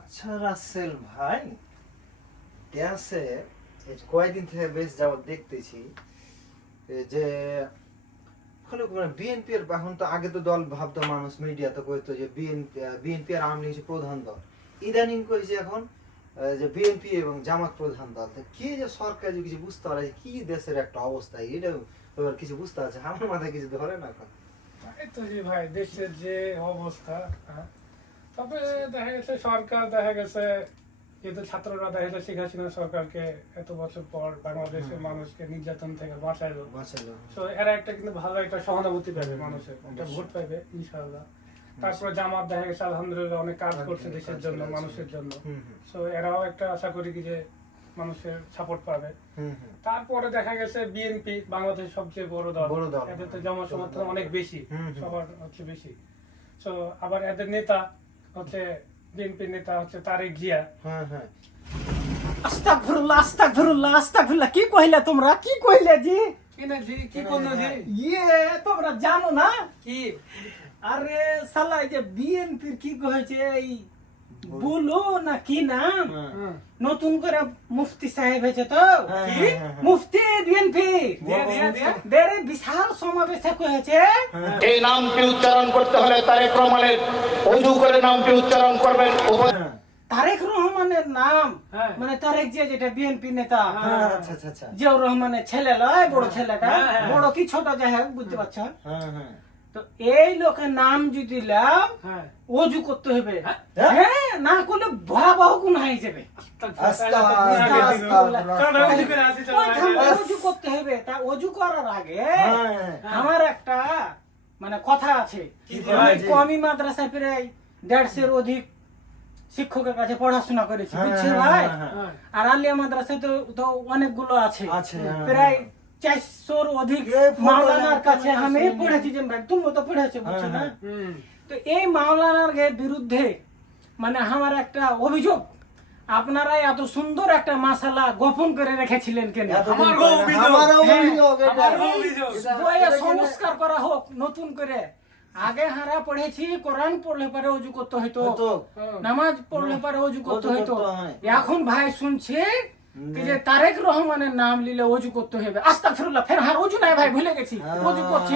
আচ্ছা রাসেল ভাই কয়েকদিন থেকে বেশ যাওয়ার দেখতেছি যে বিএনপি এর এখন তো আগে তো দল ভাবতো মানুষ মিডিয়াতে কইতো যে বিএনপি আর আওয়ামী লীগ প্রধান দল। ইদানিং কইছে এখন যে বিএনপি এবং জামাত প্রধান দল। তো কি যে সরকার যে কিছু বুঝতে পারে, কি দেশের একটা অবস্থা, এটা কিছু বুঝতে পারছে? আমার মাথায় কিছু ধরে না এখন। তো জি ভাই, দেশের যে অবস্থা হ্যাঁ। তবে দেখা গেছে সরকার দেখা গেছে যেহেতু ছাত্ররা দেখা গেছে শেখ হাসিনা সরকারকে এত বছর পর বাংলাদেশের মানুষকে নির্যাতন থেকে বাঁচাইলো বাঁচালো। তো এরা একটা কিন্তু ভালো একটা সহানুভূতি পাবে মানুষের একটা ভোট পাবে ইনশাআল্লাহ। তারপরে জামাত দেখা গেছে আলহামদুলিল্লাহ অনেক কাজ করছে দেশের জন্য মানুষের জন্য। তো এরাও একটা আশা করি কি যে মানুষের সাপোর্ট পাবে। তারপরে দেখা গেছে বিএনপি বাংলাদেশের সবচেয়ে বড় দল। বড় দল। এদের তো জনসমর্থন অনেক বেশি। সবার হচ্ছে বেশি। তো আবার এদের নেতা হচ্ছে বিএনপির নেতা হচ্ছে তারেক জিয়া। হ্যাঁ হ্যাঁ। আস্তাগফিরুল্লাহ আস্তাগফিরুল্লাহ আস্তাগফিরুল্লাহ। কি কইলে তোমরা? কি কইলে জি? কি করল ইয়ে তোমরা জানো না? কি? আরে সালা যে বিএনপির কি কইছে এই বলো। না কি নাম? হ্যাঁ। নতুন করে মুফতি সাহেব হয়েছে তো। মুফতি বিএনপি? বেরে বিশাল সমাবেশে কয়েছে হ্যাঁ। এই নামটি উচ্চারণ করতে হলে তারেক রহমানের অজু করে নামটি উচ্চারণ করবেন? হ্যাঁ। তারেক রহমানের নাম হ্যাঁ। মানে তারেক জিয়া যেটা বিএনপি নেতা হ্যাঁ, আচ্ছা আচ্ছা আচ্ছা। জিয়াউর রহমানের ছেলে লয় বড় ছেলেটা। বড় কি ছোট যাই হোক বুঝতে পারছ? হ্যাঁ হ্যাঁ। তো এই লোকের নাম যদি লাম হ্যাঁ। অজু করতে হবে। হ্যাঁ? না করলে ভয়াবহ গুণ হয়ে যাবে। অজু করতে হবে। অজু করার আগে হ্যাঁ। আমার একটা মানে কথা আছে কমি মাদ্রাসায় প্রায় দেড়শের অধিক শিক্ষকের কাছে পড়াশোনা করেছি হ্যাঁ, ভাই হ্যাঁ, হ্যাঁ। আর আলিয়া মাদ্রাসায় তো তো অনেকগুলো আছে প্রায়। চারশোর অধিক মাওলানার কাছে আমি। পড়েছি যে ভাই তুমি তো পড়েছো বুঝছ না। তো এই মাওলানার বিরুদ্ধে মানে আমার একটা অভিযোগ আপনারা এত সুন্দর একটা মাসালা গোপন করে রেখেছিলেন কেন? হ্যাঁ, কি- সংস্কার করা হোক নতুন করে। আগে হারা পড়েছি কোরআন পড়লে পরে অজু করতে হইতো। হ্যাঁ। নামাজ পড়লে পরে অজু করতে হইতো। এখন ভাই শুনছে যে তারেক রহমানের নাম নিলে অজু করতে হবে। আস্তা ফিরুল্লাহ ফের হার অজু নাই ভাই ভুলে গেছি। অজু করছি।